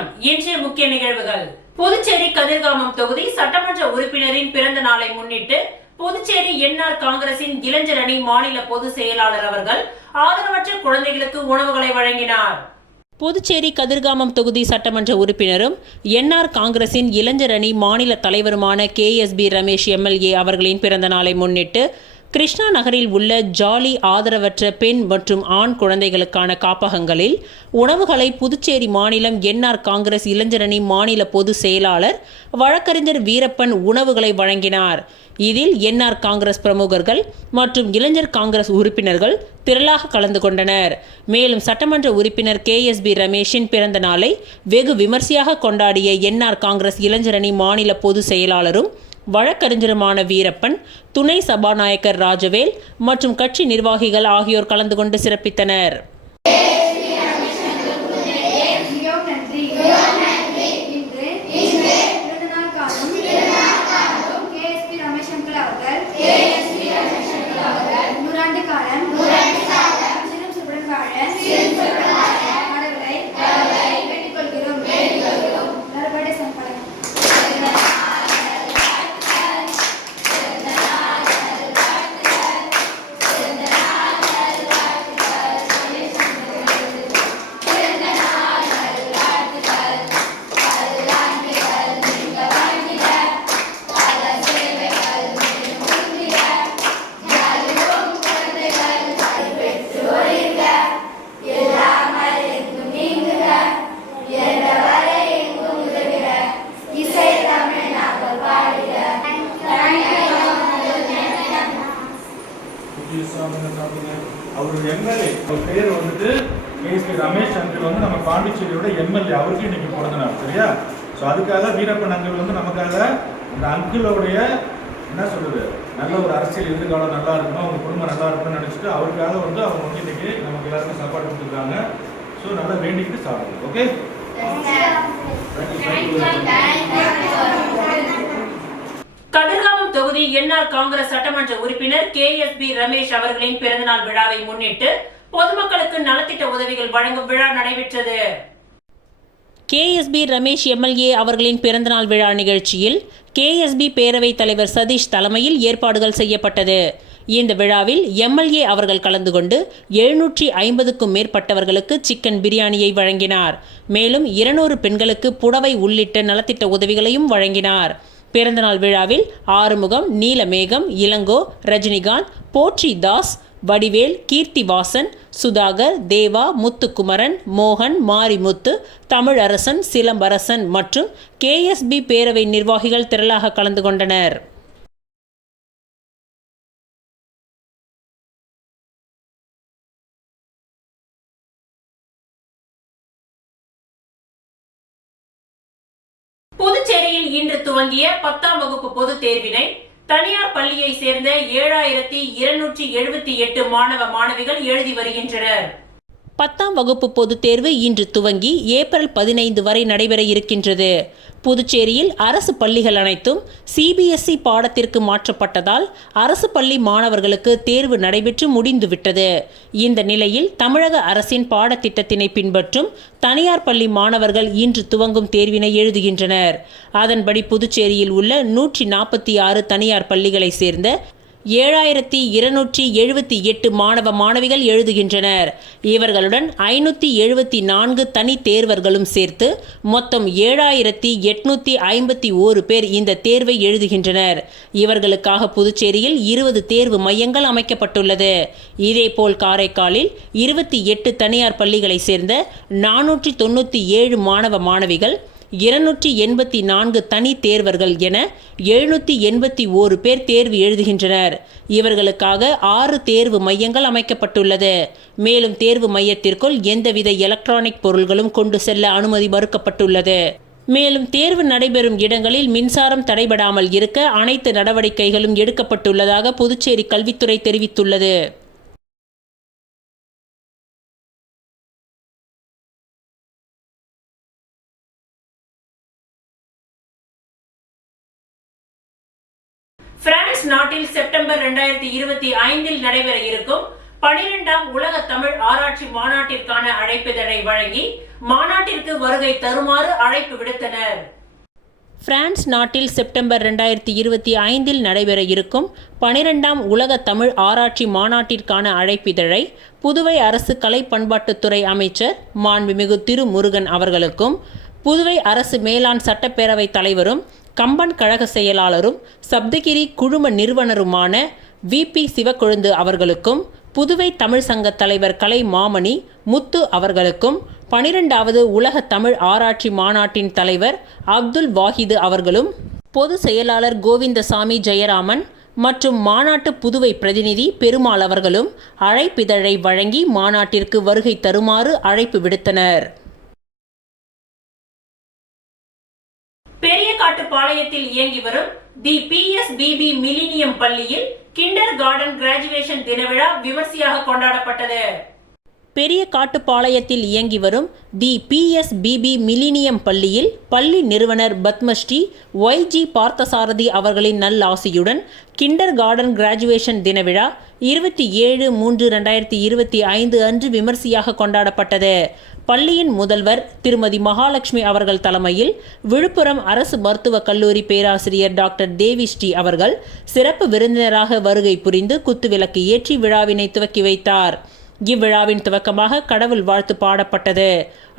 வணக்கம். இன்றைய முக்கிய நிகழ்வுகள். புதுச்சேரி கதிர்காமம் தொகுதி சட்டமன்ற உறுப்பினரின் பிறந்த நாளை முன்னிட்டு புதுச்சேரி என்ஆர் காங்கிரசின் இளைஞர் அணி மாநில பொதுச் செயலாளர் அவர்கள் ஆதரவற்ற குழந்தைகளுக்கு உணவுகளை வழங்கினார். புதுச்சேரி கதிர்காமம் தொகுதி சட்டமன்ற உறுப்பினரும் என்ஆர் காங்கிரசின் இளைஞர் அணி மாநில தலைவருமான KSB ரமேஷ் MLA அவர்களின் பிறந்த நாளை முன்னிட்டு கிருஷ்ணா நகரில் உள்ள ஜாலி ஆதரவற்ற பெண் மற்றும் ஆண் குழந்தைகளுக்கான காப்பகங்களில் உணவுகளை புதுச்சேரி மாநிலம் என்ஆர் காங்கிரஸ் இளைஞரணி மாநில பொதுச் செயலாளர் வழக்கறிஞர் வீரப்பன் உணவுகளை வழங்கினார். இதில் என்ஆர் காங்கிரஸ் பிரமுகர்கள் மற்றும் இளைஞர் காங்கிரஸ் உறுப்பினர்கள் திரளாக கலந்து கொண்டனர். மேலும் சட்டமன்ற உறுப்பினர் KSB ரமேஷின் பிறந்த நாளை வெகு விமர்சையாக கொண்டாடிய என்ஆர் காங்கிரஸ் இளைஞரணி மாநில பொதுச் செயலாளரும் வழக்கறிஞருமான வீரப்பன், துணை சபாநாயகர் ராஜவேல் மற்றும் கட்சி நிர்வாகிகள் ஆகியோர் கலந்து கொண்டு சிறப்பித்தனர். அவர் MLA பேர் வந்துட்டு KSB ரமேஷ் அங்கிள் வந்து நம்ம பாண்டிச்சேரியோட MLA, அவருக்கு இன்னைக்கு பிறந்த நாள். சரியா? ஸோ அதுக்காக வீரப்பன் அங்கிள் வந்து நமக்காக இந்த அங்கிளோடைய என்ன சொல்றது, நல்ல ஒரு அரசியல் எதிர்காலம் நல்லா இருக்கணும், அவங்க குடும்பம் நல்லா இருக்கணும்னு நினைச்சிட்டு அவருக்காக வந்து அவங்க வந்து இன்னைக்கு நமக்கு எல்லாருக்கும் சாப்பாடு கொடுத்துருக்காங்க. ஸோ நல்லா வேண்டிக்கிட்டு சாப்பிடுங்க. ஓகே, கதிர்காமம் தொகுதி என்ஆர் காங்கிரஸ் சட்டமன்ற உறுப்பினர் KSB ரமேஷ் அவர்களின் பிறந்தநாள் விழாவை முன்னிட்டு பொதுமக்களுக்கு நலத்திட்ட உதவிகள் வழங்கும் விழா நடைபெற்றது. KSB ரமேஷ் MLA அவர்களின் பிறந்தநாள் விழா நிகழ்ச்சியில் KSB பேரவைத் தலைவர் சதீஷ் தலைமையில் ஏற்பாடுகள் செய்யப்பட்டது. இந்த விழாவில் MLA அவர்கள் கலந்து கொண்டு 750க்கும் மேற்பட்டவர்களுக்கு சிக்கன் பிரியாணியை வழங்கினார். மேலும் 200 பெண்களுக்கு புடவை உள்ளிட்ட நலத்திட்ட உதவிகளையும் வழங்கினார். பிறந்தநாள் விழாவில் ஆறுமுகம், நீலமேகம், இளங்கோ, ரஜினிகாந்த், போற்றி தாஸ், வடிவேல், கீர்த்திவாசன், சுதாகர், தேவா, முத்துக்குமரன், மோகன், மாரிமுத்து, தமிழரசன், சிலம்பரசன் மற்றும் KSB பேரவை நிர்வாகிகள் திரளாக கலந்து கொண்டனர். புதுச்சேரியில் இன்று துவங்கிய 10ஆம் வகுப்பு பொதுத் தேர்வினை தனியார் பள்ளியை சேர்ந்த 7278 மாணவ மாணவிகள் எழுதி வருகின்றனர். 10ஆம் வகுப்பு பொதுத் தேர்வு இன்று துவங்கி ஏப்ரல் 15 வரை நடைபெற இருக்கின்றது. புதுச்சேரியில் அரசு பள்ளிகள் அனைத்தும் CBSE பாடத்திற்கு மாற்றப்பட்டதால் அரசு பள்ளி மாணவர்களுக்கு தேர்வு நடைபெற்று முடிந்துவிட்டது. இந்த நிலையில் தமிழக அரசின் பாடத்திட்டத்தினை பின்பற்றும் தனியார் பள்ளி மாணவர்கள் இன்று துவங்கும் தேர்வினை எழுதுகின்றனர். அதன்படி புதுச்சேரியில் உள்ள 146 தனியார் பள்ளிகளை சேர்ந்த 7278 மாணவ மாணவிகள் எழுதுகின்றனர். இவர்களுடன் 574 தனி தேர்வர்களும் சேர்த்து மொத்தம் 7851 பேர் இந்த தேர்வை எழுதுகின்றனர். இவர்களுக்காக புதுச்சேரியில் 20 தேர்வு மையங்கள் அமைக்கப்பட்டுள்ளது. இதேபோல் காரைக்காலில் 28 தனியார் பள்ளிகளை சேர்ந்த 497 மாணவ மாணவிகள், 284 தனி தேர்வர்கள் என 781 பேர் தேர்வு எழுதுகின்றனர். இவர்களுக்காக 6 தேர்வு மையங்கள் அமைக்கப்பட்டுள்ளது. மேலும் தேர்வு மையத்திற்குள் எந்தவித எலக்ட்ரானிக் பொருள்களும் கொண்டு செல்ல அனுமதி மறுக்கப்பட்டுள்ளது. மேலும் தேர்வு நடைபெறும் இடங்களில் மின்சாரம் தடைபடாமல் இருக்க அனைத்து நடவடிக்கைகளும் எடுக்கப்பட்டுள்ளதாக புதுச்சேரி கல்வித்துறை தெரிவித்துள்ளது. பிரான்ஸ் நாட்டில் செப்டம்பர் 2025 நடைபெற இருக்கும் 12ஆம் உலக தமிழ் ஆராய்ச்சி மாநாட்டிற்கான அழைப்பிதழை வழங்கி மாநாட்டிற்கு வருகை தருமாறு அழைப்பு விடுத்தனர். பிரான்ஸ் நாட்டில் செப்டம்பர் 2025 நடைபெற இருக்கும் 12ஆம் உலக தமிழ் ஆராய்ச்சி மாநாட்டிற்கான அழைப்பிதழை புதுவை அரசு கலை பண்பாட்டுத்துறை அமைச்சர் மாண்புமிகு திரு முருகன் அவர்களுக்கும், புதுவை அரசு மேலாண் சட்டப்பேரவை தலைவரும் கம்பன் கழக செயலாளரும் சப்தகிரி குழும நிறுவனருமான VP சிவக்கொழுந்து அவர்களுக்கும், புதுவை தமிழ் சங்க தலைவர் கலை மாமணி முத்து அவர்களுக்கும், 12வது உலக தமிழ் ஆராய்ச்சி மாநாட்டின் தலைவர் அப்துல் வாஹிது அவர்களும், பொது செயலாளர் கோவிந்தசாமி ஜெயராமன் மற்றும் மாநாட்டு புதுவை பிரதிநிதி பெருமாள் அவர்களும் அழைப்பிதழை வழங்கி மாநாட்டிற்கு வருகை தருமாறு அழைப்பு விடுத்தனர். பெரியகாட்டுப்பாளையத்தில் இயங்கி வரும் தி PSBB மில்லினியம் பள்ளியில் கிண்டர் கார்டன் கிராஜுவேஷன் தின விழா விமர்சையாக கொண்டாடப்பட்டது. பெரிய காட்டுப்பாளையத்தில் இயங்கி வரும் தி PSBB மில்லினியம் பள்ளியில் பள்ளி நிறுவனர் பத்மஸ்ரீ YG பார்த்தசாரதி அவர்களின் நல்லாசியுடன் கிண்டர் கார்டன் கிராஜுவேஷன் தின விழா 27/3/2025 அன்று விமர்சையாக கொண்டாடப்பட்டது. பள்ளியின் முதல்வர் திருமதி மகாலட்சுமி அவர்கள் தலைமையில் விழுப்புரம் அரசு மருத்துவக் கல்லூரி பேராசிரியர் டாக்டர் தேவிஸ்ரீ அவர்கள் சிறப்பு விருந்தினராக வருகை புரிந்து குத்துவிளக்கு ஏற்றி விழாவினை துவக்கி வைத்தார். இவ்விழாவின் துவக்கமாக கடவுள் வாழ்த்து பாடப்பட்டது.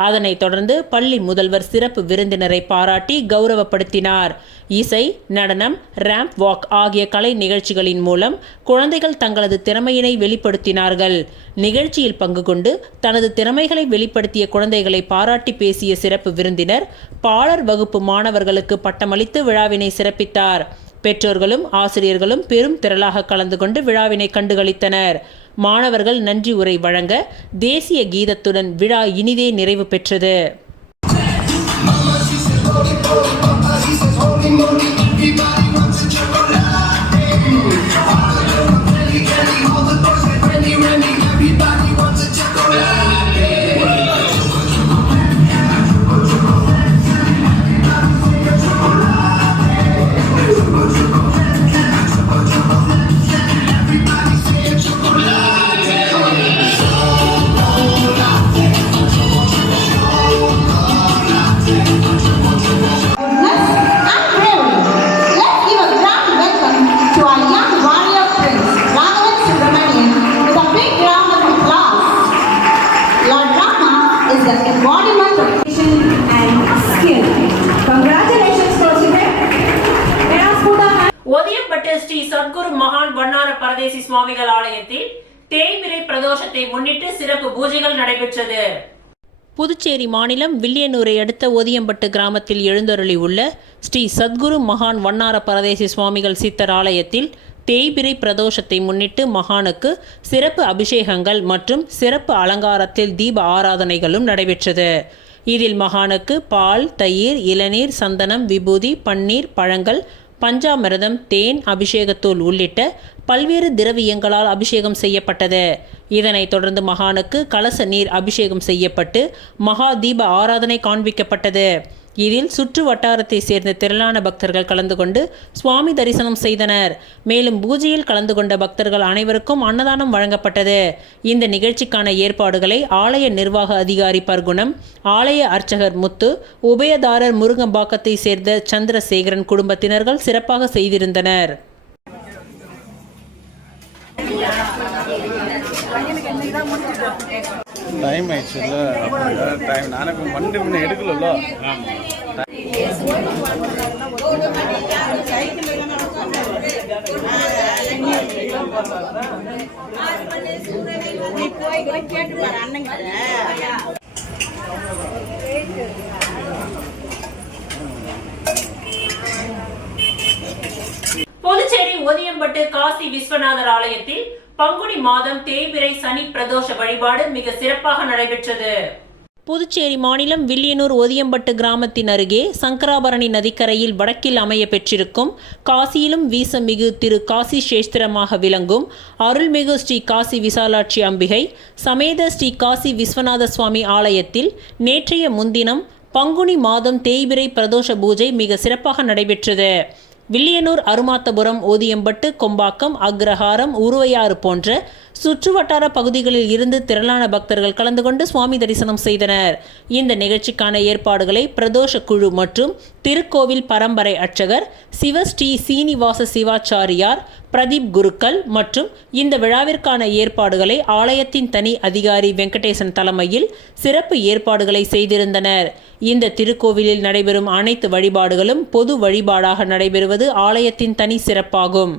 அதனைத் தொடர்ந்து பள்ளி முதல்வர் சிறப்பு விருந்தினரை பாராட்டி கௌரவப்படுத்தினார். இசை, நடனம், ரேம்ப் வாக் ஆகிய கலை நிகழ்ச்சிகளின் மூலம் குழந்தைகள் தங்களது திறமையினை வெளிப்படுத்தினார்கள். நிகழ்ச்சியில் பங்கு கொண்டு தனது திறமைகளை வெளிப்படுத்திய குழந்தைகளை பாராட்டி பேசிய சிறப்பு விருந்தினர் பாலர் வகுப்பு மாணவர்களுக்கு பட்டமளித்து விழாவினை சிறப்பித்தார். பெற்றோர்களும் ஆசிரியர்களும் பெரும் திரளாக கலந்து கொண்டு விழாவினை கண்டுகளித்தனர். மாணவர்கள் நன்றி உரை வழங்க தேசிய கீதத்துடன் விழா இனிதே நிறைவு பெற்றது. ஒதியம்பட்டு ஸ்ரீ சத்குரு மகான் வண்ணார பரதேசி சுவாமிகள் ஆலயத்தில் தேய்பிறை பிரதோஷத்தை முன்னிட்டு சிறப்பு பூஜைகள் நடைபெற்றது. புதுச்சேரி மாநிலம் வில்லியனூரை அடுத்த ஒதியம்பட்டு கிராமத்தில் எழுந்தருளி உள்ள ஸ்ரீ சத்குரு மகான் வண்ணார பரதேசி சுவாமிகள் சித்தர் ஆலயத்தில் தேய்பிறை பிரதோஷத்தை முன்னிட்டு மகானுக்கு சிறப்பு அபிஷேகங்கள் மற்றும் சிறப்பு அலங்காரத்தில் தீப ஆராதனைகளும் நடைபெற்றது. இதில் மகானுக்கு பால், தயிர், இளநீர், சந்தனம், விபூதி, பன்னீர், பழங்கள், பஞ்சாமிரதம், தேன், அபிஷேகத்தூள் உள்ளிட்ட பல்வேறு திரவியங்களால் அபிஷேகம் செய்யப்பட்டது. இதனைத் தொடர்ந்து மகானுக்கு கலச நீர் அபிஷேகம் செய்யப்பட்டு மகா தீப ஆராதனை காண்பிக்கப்பட்டது. இதில் சுற்று வட்டாரத்தை சேர்ந்த திரளான பக்தர்கள் கலந்து கொண்டு சுவாமி தரிசனம் செய்தனர். மேலும் பூஜையில் கலந்து கொண்ட பக்தர்கள் அனைவருக்கும் அன்னதானம் வழங்கப்பட்டது. இந்த நிகழ்ச்சிக்கான ஏற்பாடுகளை ஆலய நிர்வாக அதிகாரி பர்குணம், ஆலய அர்ச்சகர் முத்து, உபயதாரர் முருங்கம்பாக்கத்தை சேர்ந்த சந்திரசேகரன் குடும்பத்தினர்கள் சிறப்பாக செய்திருந்தனர். டைம் ஆயிடுச்சுல்ல, டைம் நானுக்கு மண்டு முன்ன எடுக்கல. புதுச்சேரி ஒதியம்பட்டு காசி விஸ்வநாதர் ஆலயத்தில் பங்குனி மாதம் தேய்பிறை சனி பிரதோஷ வழிபாடு மிக சிறப்பாக நடைபெற்றது. புதுச்சேரி மாநிலம் வில்லியனூர் ஒதியம்பட்டு கிராமத்தின் அருகே சங்கராபரணி நதிக்கரையில் வடக்கில் அமைய பெற்றிருக்கும் காசியிலும் வீசமிகு திரு காசி சேஸ்திரமாக விளங்கும் அருள்மிகு ஸ்ரீ காசி விசாலாட்சி அம்பிகை சமேத ஸ்ரீ காசி விஸ்வநாத சுவாமி ஆலயத்தில் நேற்றைய முன்தினம் பங்குனி மாதம் தேய்பிறை பிரதோஷ பூஜை மிக சிறப்பாக நடைபெற்றது. வில்லியனூர், அருமாத்தபுரம், ஓதியம்பட்டு, கொம்பாக்கம், அக்ரஹாரம், உருவையாறு போன்ற சுற்றுவட்டார பகுதிகளில் இருந்து திரளான பக்தர்கள் கலந்து கொண்டு சுவாமி தரிசனம் செய்தனர். இந்த நிகழ்ச்சிக்கான ஏற்பாடுகளை பிரதோஷ குழு மற்றும் திருக்கோவில் பரம்பரை அர்ச்சகர் சிவஸ்ரீ சீனிவாச சிவாச்சாரியார், பிரதீப் குருக்கள் மற்றும் இந்த விழாவிற்கான ஏற்பாடுகளை ஆலயத்தின் தனி அதிகாரி வெங்கடேசன் தலைமையில் சிறப்பு ஏற்பாடுகளை செய்திருந்தனர். இந்த திருக்கோவிலில் நடைபெறும் அனைத்து வழிபாடுகளும் பொது வழிபாடாக நடைபெறுவது ஆலயத்தின் தனி சிறப்பாகும்.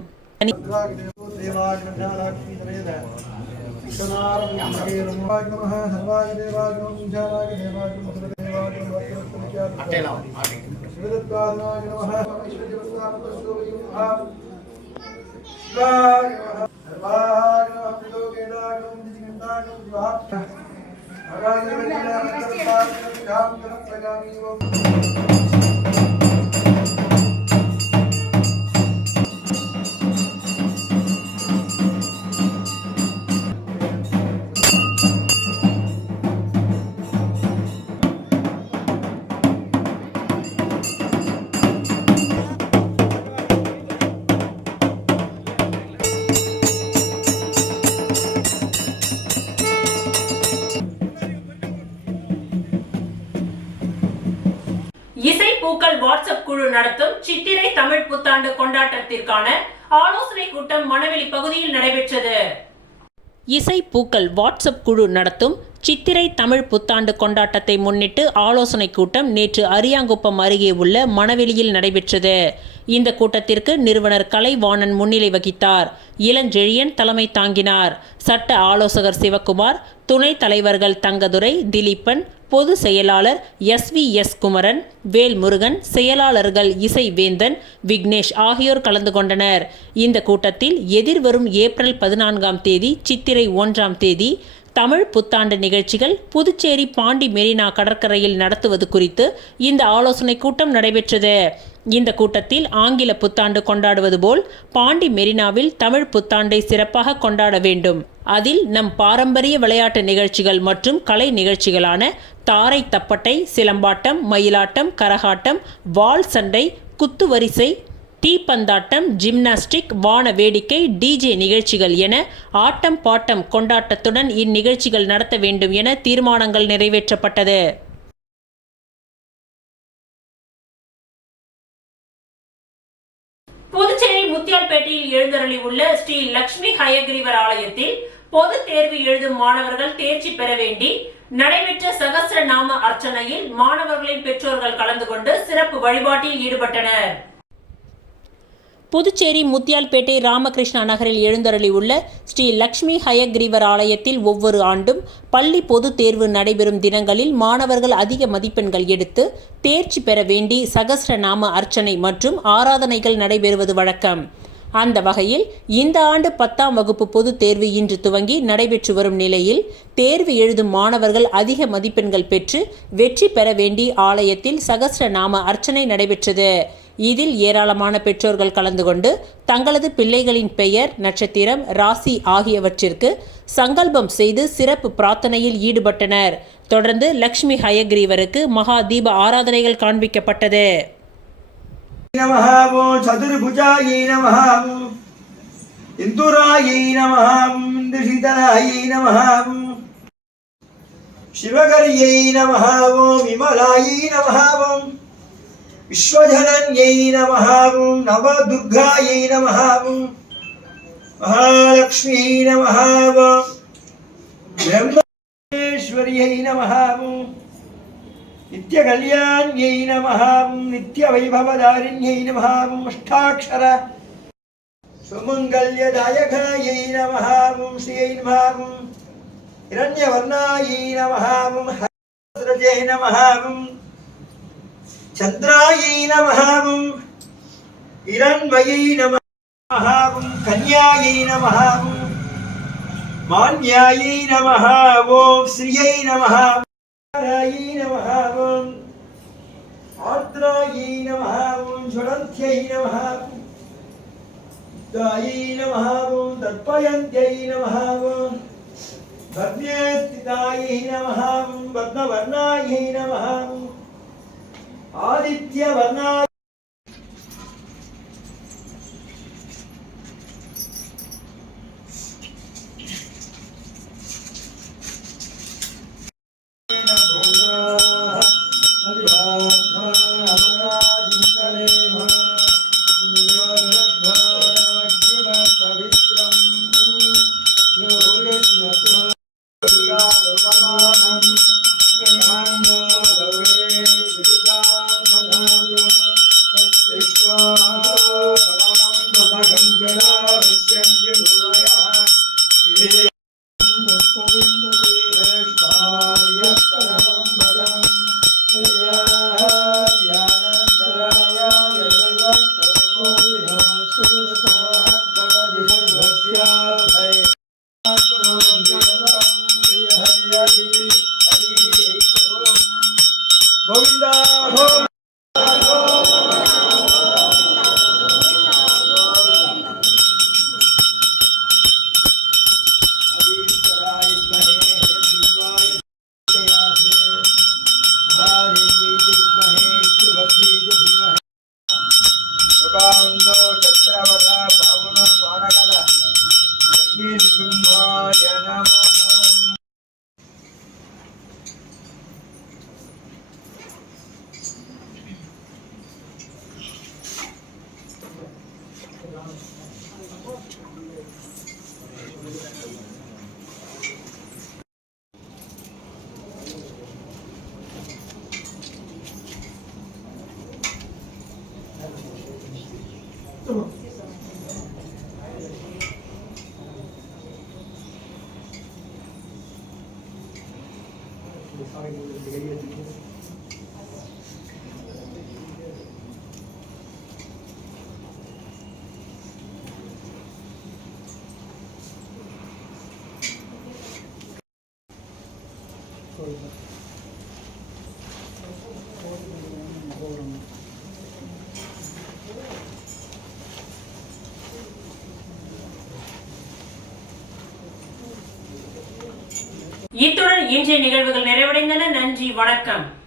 இசை பூக்கள் வாட்ஸ்அப் குழு நடத்தும் சித்திரை தமிழ் புத்தாண்டு கொண்டாட்டத்திற்கான ஆலோசனை கூட்டம் மணவெளி பகுதியில் நடைபெற்றது. இசை பூக்கள் வாட்ஸ்அப் குழு நடத்தும் சித்திரை தமிழ் புத்தாண்டு கொண்டாட்டத்தை முன்னிட்டு ஆலோசனை கூட்டம் நேற்று அரியாங்குப்பம் அருகே உள்ள மணவெளியில் நடைபெற்றது. இந்த கூட்டத்திற்கு நிறுவனர் கலைவாணன் முன்னிலை வகித்தார். இளஞ்செழியன் தலைமை தாங்கினார். சட்ட ஆலோசகர் சிவக்குமார், துணைத் தலைவர்கள் தங்கதுரை, திலீபன், பொது செயலாளர் SVS குமரன், வேல்முருகன், செயலாளர்கள் இசை வேந்தன், விக்னேஷ் ஆகியோர் கலந்து கொண்டனர். இந்த கூட்டத்தில் எதிர்வரும் ஏப்ரல் 14ஆம் தேதி சித்திரை 1ஆம் தேதி தமிழ் புத்தாண்டு நிகழ்ச்சிகள் புதுச்சேரி பாண்டி மெரினா கடற்கரையில் நடத்துவது குறித்து இந்த ஆலோசனை கூட்டம் நடைபெற்றது. இந்த கூட்டத்தில் ஆங்கில புத்தாண்டு கொண்டாடுவது போல் பாண்டி மெரினாவில் தமிழ் புத்தாண்டை சிறப்பாக கொண்டாட வேண்டும். அதில் நம் பாரம்பரிய விளையாட்டு நிகழ்ச்சிகள் மற்றும் கலை நிகழ்ச்சிகளான தாரை தப்பட்டை, சிலம்பாட்டம், மயிலாட்டம், கரகாட்டம், வாள் சண்டை, குத்துவரிசை, தீப்பந்தாட்டம், ஜிம்னாஸ்டிக், வான வேடிக்கை, DJ நிகழ்ச்சிகள் என ஆட்டம் பாட்டம் கொண்டாட்டத்துடன் இந்நிகழ்ச்சிகள் நடத்த வேண்டும் என தீர்மானங்கள் நிறைவேற்றப்பட்டது. புதுச்சேரி முத்தியால்பேட்டையில் எழுந்தருளி உள்ள ஸ்ரீ லட்சுமி ஹயக்ரீவர் ஆலயத்தில் பொது தேர்வு எழுதும் மாணவர்கள் தேர்ச்சி பெற வேண்டி நடைபெற்ற சகஸ்ர நாம அர்ச்சனையில் மாணவர்களின் பெற்றோர்கள் கலந்து கொண்டு சிறப்பு வழிபாட்டில் ஈடுபட்டனர். புதுச்சேரி முத்தியால்பேட்டை ராமகிருஷ்ணா நகரில் எழுந்தருளி உள்ள ஸ்ரீ லட்சுமி ஹயக்ரீவர் ஆலயத்தில் ஒவ்வொரு ஆண்டும் பள்ளி பொது தேர்வு நடைபெறும் தினங்களில் மாணவர்கள் அதிக மதிப்பெண்கள் எடுத்து தேர்ச்சி பெற வேண்டி சகஸ்ர நாம அர்ச்சனை மற்றும் ஆராதனைகள் நடைபெறுவது வழக்கம். அந்த வகையில் இந்த ஆண்டு 10ஆம் வகுப்பு பொது தேர்வு இன்று துவங்கி நடைபெற்று வரும் நிலையில் தேர்வு எழுதும் மாணவர்கள் அதிக மதிப்பெண்கள் பெற்று வெற்றி பெற வேண்டி ஆலயத்தில் சகஸ்ர நாம அர்ச்சனை நடைபெற்றது. இதில் ஏராளமான பெற்றோர்கள் கலந்து கொண்டு தங்களது பிள்ளைகளின் பெயர், நட்சத்திரம், ராசி ஆகியவற்றிற்கு சங்கல்பம் செய்து சிறப்பு பிரார்த்தனையில் ஈடுபட்டனர். தொடர்ந்து லட்சுமி ஹயக்ரீவருக்கு மகா தீப ஆராதனைகள் காண்பிக்கப்பட்டது. நமஹ ஓம் சதுர்புஜாயை நமஹ ஓம் இந்துராயை நமஹ ஓம் இந்துஷிதனாயை நமஹ ஓம் சிவகரியை நமஹ ஓம் விமலாயை நமஹ ஓம் விஸ்வஜனன்யை நமஹ ஓம் நவதுர்காயை நமஹ ஓம் மகாலக்ஷ்மியை நமஹ ஓம் பிரம்மேஸ்வரியை நமஹ ஓம் நித்ய கல்யாண்யை நமஹ நித்ய வைபவதாரிண்யை நமஹ அஷ்டாட்சர சுமங்கல்யதாயகாயை நமஹ ஸ்ரீயை நமஹ இரண்யவர்ணாயை நமஹ ஹஸ்ரஜே நமஹ சந்திராயை நமஹ இரண்மயை நமஹ கன்யாயை நமஹ மான்யாயை நமஹ ஓம் ஸ்ரீயை நமஹ ராயை நமஹ ஆர்த்ராயை நமஹ ஜுடந்த்யை நமஹ தாயை நமஹ தர்ப்பயந்த்யை நமஹ பத்மேஸ்திதாயை நமஹ பத்மவர்ணாயை நமஹ ஆதித்யவர்ணாயை இத்துடன் இன்றைய நிகழ்வுகள் நிறைவடைந்தன. நன்றி, வணக்கம்.